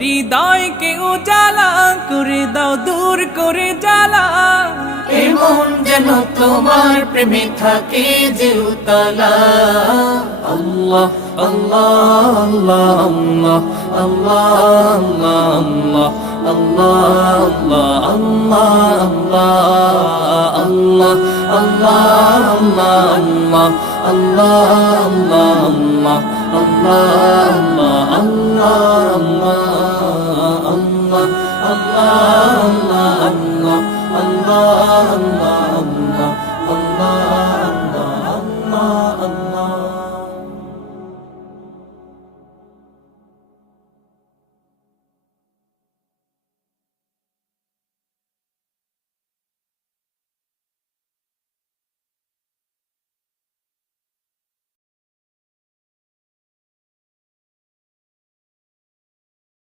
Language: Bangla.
হৃদয়কে উজালা করে দাও, দূর করে জ্বালা। এমন যেন তোমার প্রেমে থাকে যে উতলা। আল্লাহ আল্লাহ আল্লাহ আল্লাহ আল্লাহ আল্লাহ আল্লাহ আল্লাহ আল্লাহ আল্লাহ আল্লাহ আল্লাহ আল্লাহ আল্লাহ আল্লাহ আল্লাহ আল্লাহ আল্লাহ